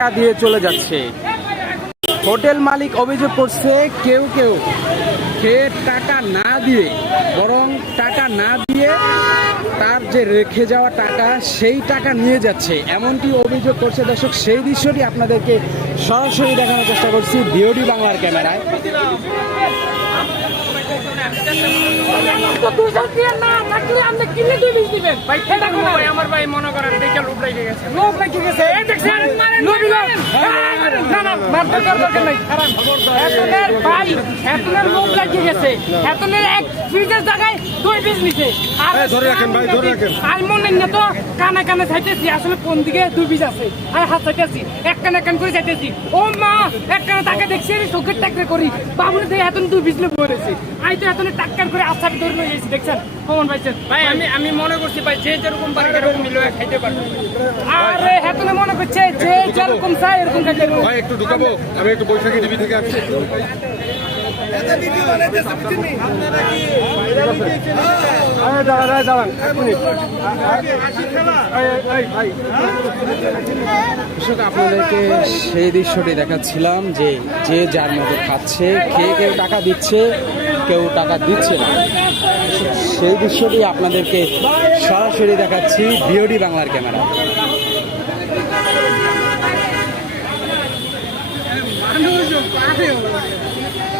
টাকা দিয়ে চলে যাচ্ছে। হোটেল মালিক অভিযোগ করছে, কেউ কেউ খেয়ে টাকা না দিয়ে, বরং টাকা না দিয়ে তার যে রেখে যাওয়া টাকা, সেই টাকা নিয়ে যাচ্ছে। এমনটি অভিযোগ করছে দর্শক, সেই দৃশ্যটি আপনাদেরকে সরাসরি দেখানোর চেষ্টা করছি ডিওডি বাংলার ক্যামেরায়। তো দুশো দিয়ে না থাকলে আপনি কিনে দুই বিশ দিবেন। ভাই সেটা কোনো ভাই আমার ভাই মনে করেন দেখে লুট লেগে গেছে লোক রেখে গেছে এই দেখছেন লোক না না মারতে করার দরকার নাই। এতনের ভাই এতনের লোক লাগিয়ে গেছে এতনের এক ফ্রিজের জায়গায় দুই পিস নিছে। আর ধরে রাখেন ভাই ধরে রাখেন। আর মনে না তো কানে কানে চাইতেছি আসলে কোন দিকে দুই পিস আছে? আর হাত চাইতেছি এক কানে এক কান করে চাইতেছি ও মা এক কানে তাকে দেখছি আমি চোখের টাকরে করি। বাবুরে দেখে এতন দুই পিস লোক পড়েছে আই তো এতনে টাক্কার করে আচ্ছাটি ধরে নিয়ে গেছি দেখছেন? কমন পাইছেন? ভাই আমি আমি মনে করছি ভাই যে যেরকম পারে এরকম মিলে খাইতে পারবে আরে হেতনে মনে করছে যে যেরকম চাই এরকম খাইতে পারব। ভাই একটু ঢুকাবো? আমি একটু বৈশাখী টিভি থেকে আসছি। আপনাদেরকে সেই দৃশ্যটি দেখাচ্ছিলাম যে যে যার মতো খাচ্ছে খেয়ে কেউ টাকা দিচ্ছে কেউ টাকা দিচ্ছে না। সেই দৃশ্যটি আপনাদেরকে সরাসরি দেখাচ্ছি বিওডি বাংলার ক্যামেরা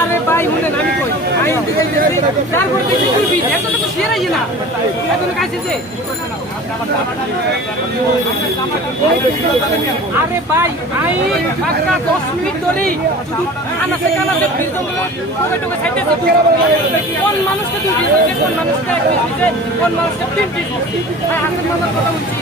আরে ভাই শুনেন আমি কই? তারপর এত তো সেরাই না। এত কাছে যে। আরে ভাই আই একটা দশ মিনিট ধরে শুধু টোকে কোন মানুষকে দুই কোন মানুষকে এক কোন মানুষকে তিন পিস ভাই কথা বলছি।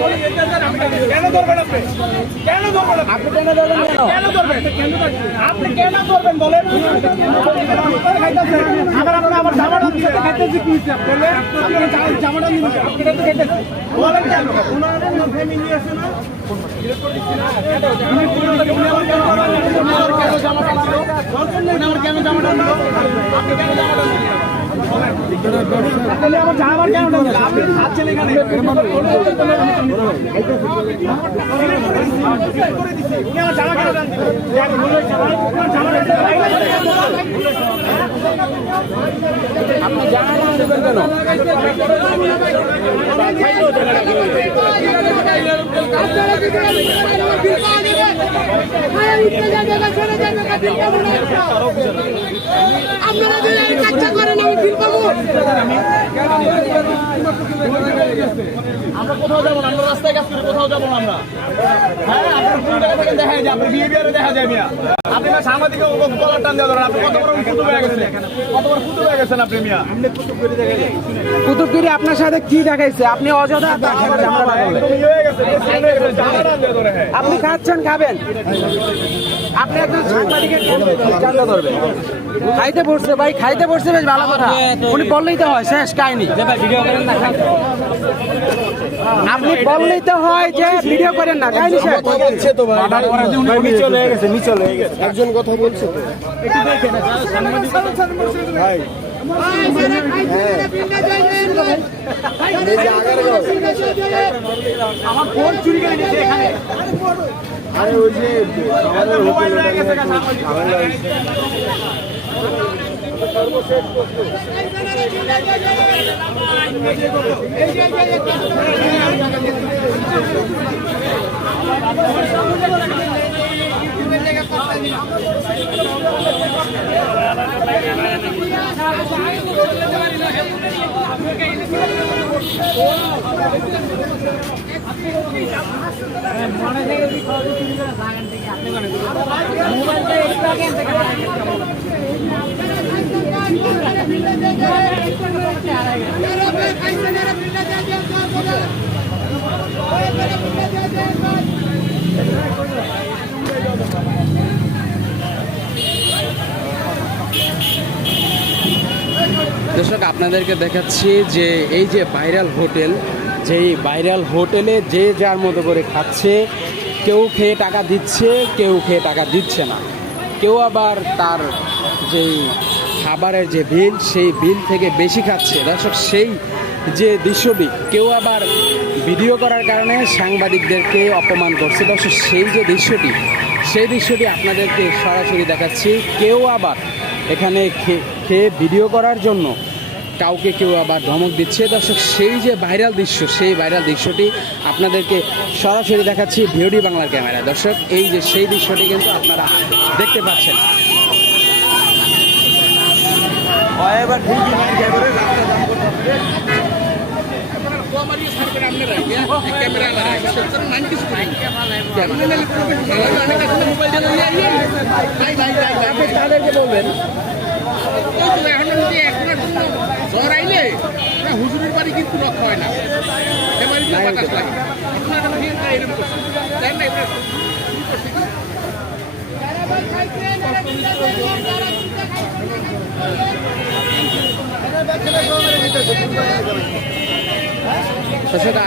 যে আর এনে অনেকে আইয়ে আই কেনে পিস কেনে পিস আপনি কেন করবেন বলেন আমার আপনি আমার জামাটা দিতে খাইতেছি কি আপনি জামাটা নিয়ে আপনি খাইতেছি বলেন কেন ওনাদের ফ্যামিলি আছে না উনি আমার কেন কেন জামাটা আমার কেন জামাটা দিল আপনি কেন জামাটা দিলেন আপনি জানানো দেবেন কেন আপনারা যদি এই কাজটা করেন আমি বিল পাবো আমরা কোথাও যাব না আমরা রাস্তায় কাজ করি কোথাও যাব না আমরা। হ্যাঁ আপনার পুরো জায়গা থেকে দেখা যায় আপনার বিহেভিয়ারে দেখা যায় মিয়া। আপনি না সাংবাদিক গলার টান দেওয়া আপনি কত বড় ফুটু হয়ে গেছেন কত বড় ফুটু হয়ে গেছেন আপনি মিয়া। কুতুবগিরি আপনার সাথে কি দেখাইছে? আপনি অযথা আপনি খাচ্ছেন খাবেন। আপনি একজন সাংবাদিকের চান্দা ধরবেন। খাইতে পড়ছে ভাই খাইতে পড়ছে বেশ ভালো কথা। উনি বললেই তো হয় শেষ কাহিনী। আপনি বললেই তো হয় যে ভিডিও করেন না কাহিনী শেষ। একজন কথা বলছে তো। ভাই আমার ফোন চুরি করে নিয়েছে এখানে আরে ওই যে মোবাইল হয়ে গেছে একটু ঝামেলা হয়েছে। এই যে দর্শক, আপনাদেরকে দেখাচ্ছি যে এই যে ভাইরাল হোটেল, যেই ভাইরাল হোটেলে যে যার মতো করে খাচ্ছে, কেউ খেয়ে টাকা দিচ্ছে, কেউ খেয়ে টাকা দিচ্ছে না। কেউ আবার তার যেই খাবারের যে বিল, সেই বিল থেকে বেশি খাচ্ছে। দর্শক, সেই যে দৃশ্যটি, কেউ আবার ভিডিও করার কারণে সাংবাদিকদেরকে অপমান করছে। দর্শক, সেই যে দৃশ্যটি, সেই দৃশ্যটি আপনাদেরকে সরাসরি দেখাচ্ছি। কেউ আবার এখানে খেয়ে ভিডিও করার জন্য কাউকে কেউ আবার ধমক দিচ্ছে। দর্শক, সেই যে ভাইরাল দৃশ্য, সেই ভাইরাল দৃশ্যটি আপনাদেরকে সরাসরি দেখাচ্ছি ভিওডি বাংলার ক্যামেরা দর্শক, এই যে সেই দৃশ্যটি কিন্তু আপনারা দেখতে পাচ্ছেন। তাদেরকে বলবেন। জ্বর আইলে হুজুরের বাড়ি কিন্তু রক্ষা হয় না। সে বাড়িতে বাতাস লাগে। ঘটনাটা এরকম করছে তাই না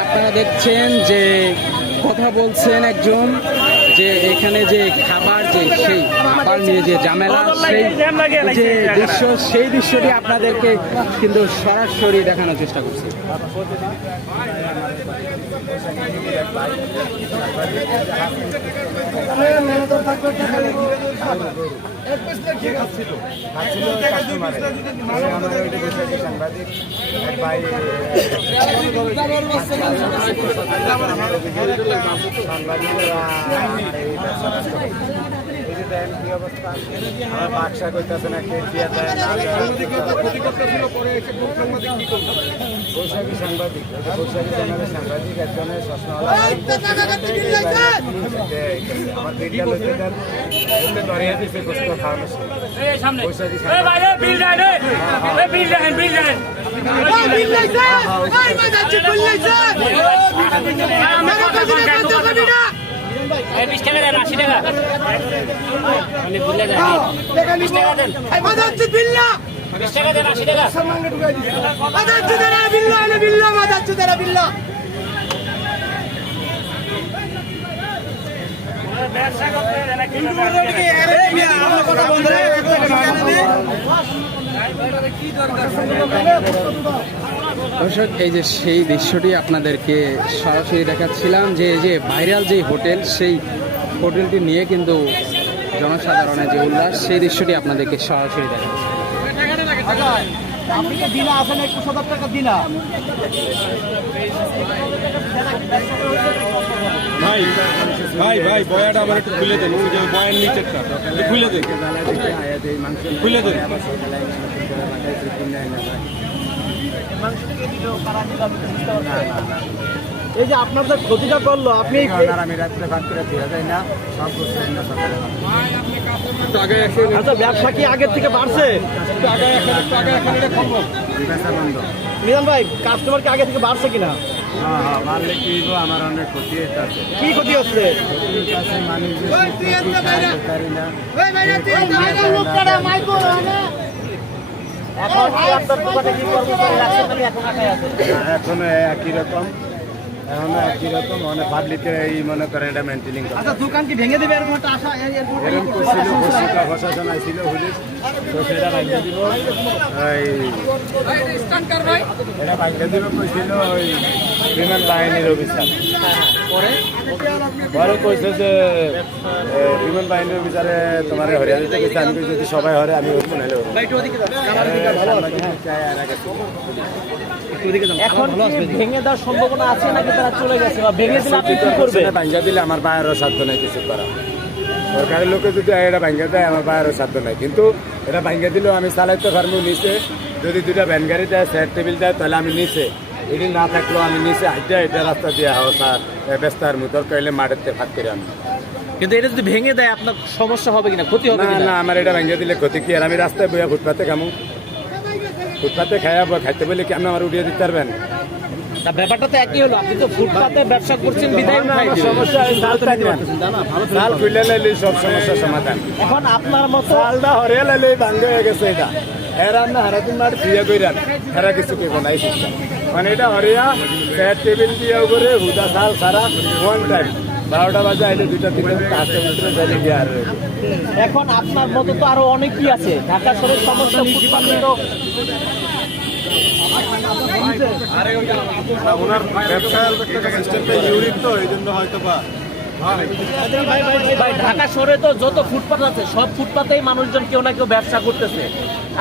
আপনারা দেখছেন যে কথা বলছেন একজন যে এখানে যে খাবার, যে সেই খাবার নিয়ে যে ঝামেলা, সেই যে দৃশ্য, সেই দৃশ্যটি আপনাদেরকে কিন্তু সরাসরি দেখানোর চেষ্টা করছি। খাচ্ছিল কাস্টমারে আমার ওইটা সাংবাদিক ভাই কি অবস্থা আমার বাক্সা করতেছে না কে বৈশাখী সাংবাদিক বৈশাখী চ্যানেলের সাংবাদিক একজনের চশমাওয়ালা আমার ভিডিও লোকের ধরিয়ে দিচ্ছে গোস্ত খাওয়ানো বৈশাখী সাংবাদিক বিল দেন বিল দেন। বিল দেন বিশ টাকা দেন আশি টাকা মানে ভুলে যায় বিশ টাকা দেন বিশ টাকা দেন আশি টাকা দর্শক এই যে সেই দৃশ্যটি আপনাদেরকে সরাসরি দেখাচ্ছিলাম যে এই যে ভাইরাল যে হোটেল সেই হোটেলটি নিয়ে কিন্তু জনসাধারণের যে উল্লাস সেই দৃশ্যটি আপনাদেরকে সরাসরি দেখাচ্ছি। আপনি তো দিনা আসেন টাকা দিনা ভাই ভাই ভাই বয়াটা আবার একটু খুলে দেন ওই যে বয়ার নিচেরটা খুলে দেন। খুলে দেন। এই যে আপনার যে ক্ষতিটা করল আপনি আমি রাত্রে ভাত করে দেওয়া যায় না সব করছে না সকালে। আচ্ছা ব্যবসা কি আগের থেকে বাড়ছে? বন্ধ। মিজান ভাই কাস্টমার কি আগে থেকে বাড়ছে কিনা? হ্যাঁ হ্যাঁ মারলে কি আমার অনেক ক্ষতি হইতে আছে কি ক্ষতি হচ্ছে মানুষ এখনও একই রকম এখনও একই রকম অনেক পাবলিকের এই মনে করেন এটা মেনটেনিং করে আচ্ছা দোকান কি ভেঙে দেবে? এরকম একটা আশা এই- এরকম করছিল ঘোষিকা প্রশাসন আইছিল পুলিশ। তো সেটা ভাঙিয়ে দিব। ওই এটা দিব কইছিল ওই বিমান বাহিনীর অফিসার। পরে? কইছে যে বিমান বাহিনীর অফিসারে তোমার হরিয়া দিতে গেছে আমি কইছি যদি সবাই হরে আমি ওরকম হলে এখন ভেঙে দেওয়ার সম্ভাবনা আছে নাকি তারা চলে গেছে বা ভেঙে দিলে আপনি কি করবেন? ভাঙ্গা দিলে আমার বাইরের সাধ্য নেই কিছু করা সরকারের লোকে যদি এটা ভাঙ্গা দেয় আমার বাইরের সাধ্য নাই। কিন্তু এটা ভাঙ্গা দিলেও আমি চালাইতে পারব নিচে যদি দুটা ভ্যান গাড়ি দেয় চেয়ার টেবিল দেয় তাহলে আমি নিচে এটি না থাকলেও আমি নিচে হাইটা এটা রাস্তা দিয়ে হাওয়া ব্যস্ত আর কইলে মাঠের ফাঁক করে আমি। কিন্তু এটা যদি ভেঙে দেয় আপনার সমস্যা হবে কিনা? ক্ষতি হবে না না আমার এটা ভেঙে দিলে ক্ষতি কি? আর আমি রাস্তায় বইয়া ফুটপাতে খামু। ফুটপাতে খাইয়া খাইতে বলে কি আপনি আমার উঠিয়ে দিতে পারবেন? ব্যাপারটা তো একই হলো আপনি তো ফুটপাতে ব্যবসা করছেন বিদায়। সমস্যা। চাল খুলে লাইলে সব সমস্যার সমাধান। এখন আপনার মতো চালটা হরিয়া লাইলে ভাঙ্গে হয়ে গেছে এটা। এরা না হারাদিন মার ফিয়া কইরান এরা কিছু কেব নাই মানে এটা হরিয়া চেয়ার টেবিল দিয়ে উপরে হুদা চাল সারা ওয়ান টাইম বারোটা বাজে আইলে দুইটা তিনটা হাতে ভিতরে যাইলে গিয়ে আর এখন আপনার মতো তো আরও অনেকই আছে। ঢাকা শহরের সমস্ত ফুটপাতে তো ওনার ব্যবসার সিস্টেমটা ইউনিক তো এই জন্য হয়তো বা ভাই ঢাকা শহরে তো যত ফুটপাত আছে সব ফুটপাতেই মানুষজন কেউ না কেউ ব্যবসা করতেছে।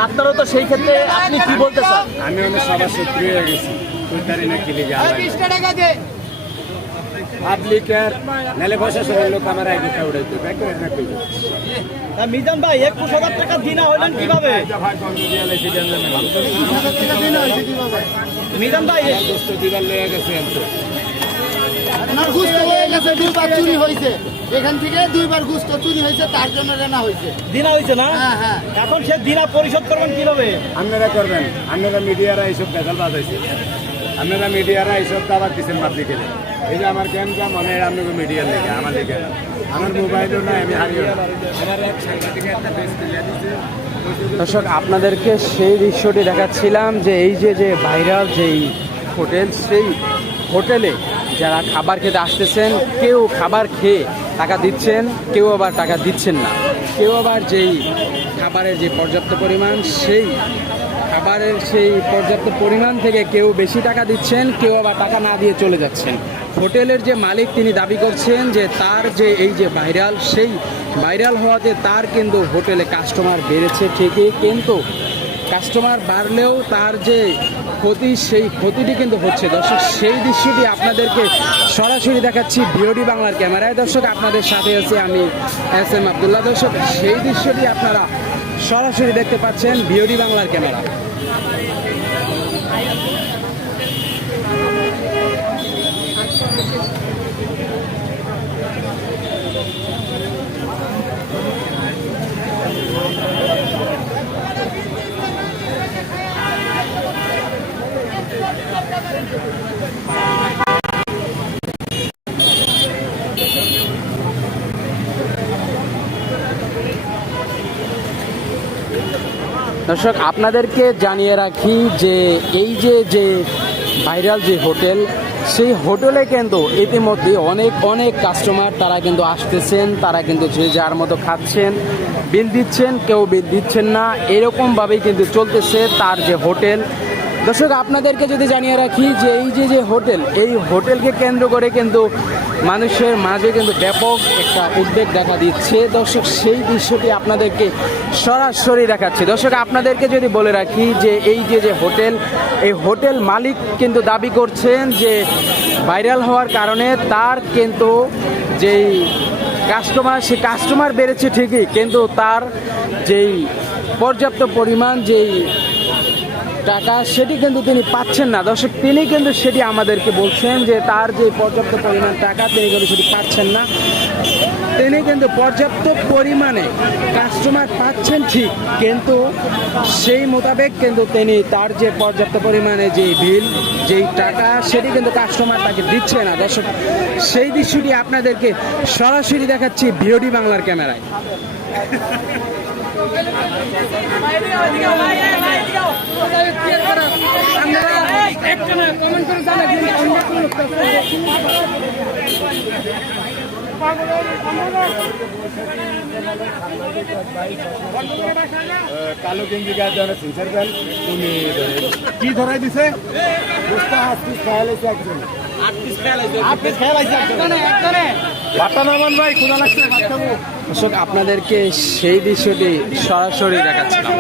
আপনারও তো সেই ক্ষেত্রে আপনি কি বলতে চান? আমি অনেক সবার শত্রু হয়ে গেছি। পাবলিকের প্রশাসনের লোক আমার মিজান ভাই একুশ হাজার টাকা দিনা হইলেন কীভাবে মিজান ভাই দোস্ত দিবার লয়ে গেছে হয়ে দুইবার চুরি হয়েছে এখান থেকে দুইবার গুস্ত চুরি হয়েছে তার জন্য রেনা হয়েছে দিনা হয়েছে না হ্যাঁ হ্যাঁ এখন সে দিনা পরিশোধ করবেন কীভাবে আপনারা করবেন আপনারা মিডিয়ারা এইসব বেজাল বাজাইছে আপনারা মিডিয়ারা এইসব দাবার দিচ্ছেন পাবলিকে এই যে আমার যা মনে হয় আপনাকে মিডিয়ার লেগে, আমার লেগে আমার মোবাইলও নাই, আমি হারিয়ে আমার এক সাংবাদিক একটা বেশ তুলে দিচ্ছে দর্শক, আপনাদেরকে সেই দৃশ্যটি দেখাচ্ছিলাম যে এই যে যে ভাইরাল যেই হোটেল, সেই হোটেলে যারা খাবার খেতে আসতেছেন, কেউ খাবার খেয়ে টাকা দিচ্ছেন, কেউ আবার টাকা দিচ্ছেন না। কেউ আবার যেই খাবারের যে পর্যাপ্ত পরিমাণ, সেই খাবারের সেই পর্যাপ্ত পরিমাণ থেকে কেউ বেশি টাকা দিচ্ছেন, কেউ আবার টাকা না দিয়ে চলে যাচ্ছেন। হোটেলের যে মালিক তিনি দাবি করছেন যে তার যে এই যে ভাইরাল, সেই ভাইরাল হওয়াতে তার কিন্তু হোটেলে কাস্টমার বেড়েছে ঠিকই, কিন্তু কাস্টমার বাড়লেও তার যে ক্ষতি, সেই ক্ষতিটি কিন্তু হচ্ছে। দর্শক, সেই দৃশ্যটি আপনাদেরকে সরাসরি দেখাচ্ছি বিওডি বাংলার ক্যামেরায়। দর্শক, আপনাদের সাথে আছি আমি এস এম আবদুল্লাহ। দর্শক, সেই দৃশ্যটি আপনারা সরাসরি দেখতে পাচ্ছেন বিওডি বাংলার ক্যামেরা দর্শক, আপনাদেরকে জানিয়ে রাখি যে এই যে যে ভাইরাল যে হোটেল, সেই হোটেলে কিন্তু ইতিমধ্যে অনেক অনেক কাস্টমার তারা কিন্তু আসতেছেন, তারা কিন্তু যে যার মতো খাচ্ছেন, বিল দিচ্ছেন, কেউ বিল দিচ্ছেন না। এরকমভাবেই কিন্তু চলতেছে তার যে হোটেল। দর্শক, আপনাদেরকে যদি জানিয়ে রাখি যে এই যে যে হোটেল, এই হোটেলকে কেন্দ্র করে কিন্তু মানুষের মাঝে কিন্তু ব্যাপক একটা উদ্বেগ দেখা দিচ্ছে। দর্শক, সেই দৃশ্যটি আপনাদেরকে সরাসরি দেখাচ্ছে। দর্শক, আপনাদেরকে যদি বলে রাখি যে এই যে যে হোটেল, এই হোটেল মালিক কিন্তু দাবি করছেন যে ভাইরাল হওয়ার কারণে তার কিন্তু যেই কাস্টমার সে কাস্টমার বেড়েছে ঠিকই, কিন্তু তার যেই পর্যাপ্ত পরিমাণ যেই টাকা, সেটি কিন্তু তিনি পাচ্ছেন না। দর্শক, তিনি কিন্তু সেটি আমাদেরকে বলছেন যে তার যে পর্যাপ্ত পরিমাণ টাকা, তিনি কিন্তু সেটি পাচ্ছেন না। তিনি কিন্তু পর্যাপ্ত পরিমাণে কাস্টমার পাচ্ছেন ঠিক, কিন্তু সেই মোতাবেক কিন্তু তিনি তার যে পর্যাপ্ত পরিমাণে যে বিল যেই টাকা, সেটি কিন্তু কাস্টমার তাকে দিচ্ছে না। দর্শক, সেই দৃশ্যটি আপনাদেরকে সরাসরি দেখাচ্ছি ভিওডি বাংলার ক্যামেরায়। কালো গেঞ্জি গায়ে সিনসার প্যান্ট উনি কি ধরাই দিছে? বুঝতে আসছি খেয়াল একজন। আপনি খেয়াল আছে বাটা নামান ভাই কোথা লাগছে দর্শক আপনাদেরকে সেই দৃশ্যটি সরাসরি দেখাচ্ছিলাম।